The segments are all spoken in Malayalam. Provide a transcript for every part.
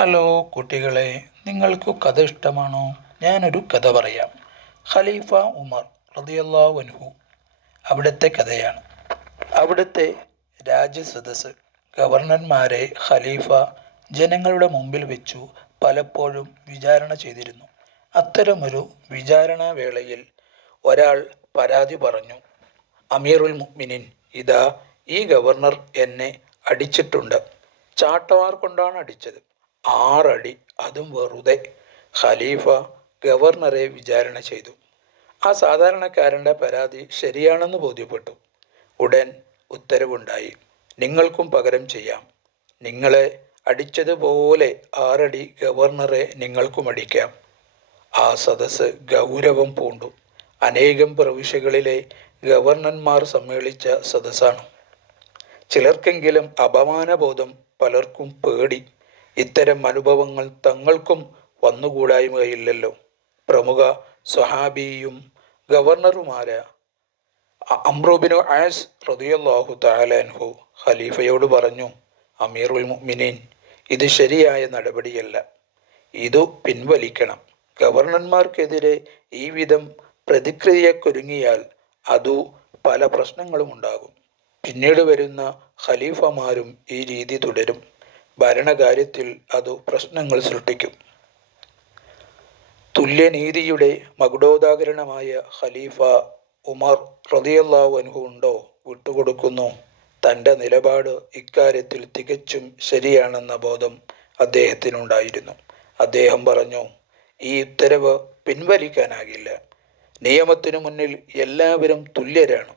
ഹലോ കുട്ടികളെ, നിങ്ങൾക്ക് കഥ ഇഷ്ടമാണോ? ഞാനൊരു കഥ പറയാം. ഖലീഫ ഉമർ റളിയല്ലാഹു അൻഹു, അവിടുത്തെ കഥയാണ്. അവിടുത്തെ രാജസദസ്സ് ഗവർണർമാരെ ഖലീഫ ജനങ്ങളുടെ മുമ്പിൽ വെച്ചു പലപ്പോഴും വിചാരണ ചെയ്തിരുന്നു. അത്തരമൊരു വിചാരണ വേളയിൽ ഒരാൾ പരാതി പറഞ്ഞു. അമീറുൽ മുഅ്മിനീൻ, ഇതാ ഈ ഗവർണർ എന്നെ അടിച്ചിട്ടുണ്ട്. ചാട്ടവാർ കൊണ്ടാണ് അടിച്ചത്. 6 അടി, അതും വെറുതെ. ഖലീഫ ഗവർണറെ വിചാരണ ചെയ്തു. ആ സാധാരണക്കാരൻ്റെ പരാതി ശരിയാണെന്ന് ബോധ്യപ്പെട്ടു. ഉടൻ ഉത്തരവുണ്ടായി, നിങ്ങൾക്കും പകരം ചെയ്യാം. നിങ്ങളെ അടിച്ചതുപോലെ 6 അടി ഗവർണറെ നിങ്ങൾക്കും അടിക്കാം. ആ സദസ്സ് ഗൗരവം പൂണ്ടു. അനേകം പ്രവിശ്യകളിലെ ഗവർണർമാർ സമ്മേളിച്ച സദസ്സാണ്. ചിലർക്കെങ്കിലും അപമാനബോധം, പലർക്കും പേടി. ഇത്തരം അനുഭവങ്ങൾ തങ്ങൾക്കും വന്നുകൂടായ്മയില്ലല്ലോ. പ്രമുഖ സ്വഹാബിയും ഗവർണറുമായ അംറു ബിൻ ആസ് റളിയല്ലാഹു തആല അൻഹു ഖലീഫയോട് പറഞ്ഞു, അമീറുൽ മുഅ്മിനീൻ, ഇത് ശരിയായ നടപടിയല്ല. ഇതു പിൻവലിക്കണം. ഗവർണർമാർക്കെതിരെ ഈ വിധം പ്രതിക്രിയക്കൊരുങ്ങിയാൽ അതു പല പ്രശ്നങ്ങളും ഉണ്ടാകും. പിന്നീട് വരുന്ന ഖലീഫമാരും ഈ രീതി തുടരും. ഭരണകാര്യത്തിൽ അത് പ്രശ്നങ്ങൾ സൃഷ്ടിക്കും. തുല്യനീതിയുടെ മകുടോദാഹരണമായ ഖലീഫ ഉമർ റളിയല്ലാഹു അൻഹു ഉണ്ടോ? വിട്ടുകൊടുക്കുന്നു. തൻ്റെ നിലപാട് ഇക്കാര്യത്തിൽ തികച്ചും ശരിയാണെന്ന ബോധം അദ്ദേഹത്തിനുണ്ടായിരുന്നു. അദ്ദേഹം പറഞ്ഞു, ഈ ഉത്തരവ് പിൻവലിക്കാനാകില്ല. നിയമത്തിനു മുന്നിൽ എല്ലാവരും തുല്യരാണ്.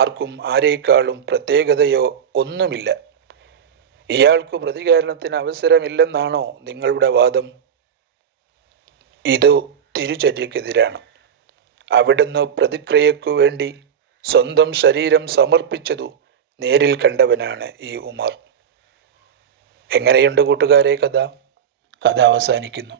ആർക്കും ആരേക്കാളും പ്രത്യേകതയോ ഒന്നുമില്ല. ഇയാൾക്ക് പ്രതികരണത്തിന് അവസരമില്ലെന്നാണോ നിങ്ങളുടെ വാദം? ഇത് തിരുചര്യക്കെതിരാണ്. അവിടുന്ന് പ്രതിക്രിയക്കു വേണ്ടി സ്വന്തം ശരീരം സമർപ്പിച്ചതു നേരിൽ കണ്ടവനാണ് ഈ ഉമർ. എങ്ങനെയുണ്ട് കൂട്ടുകാരെ കഥ? കഥ അവസാനിക്കുന്നു.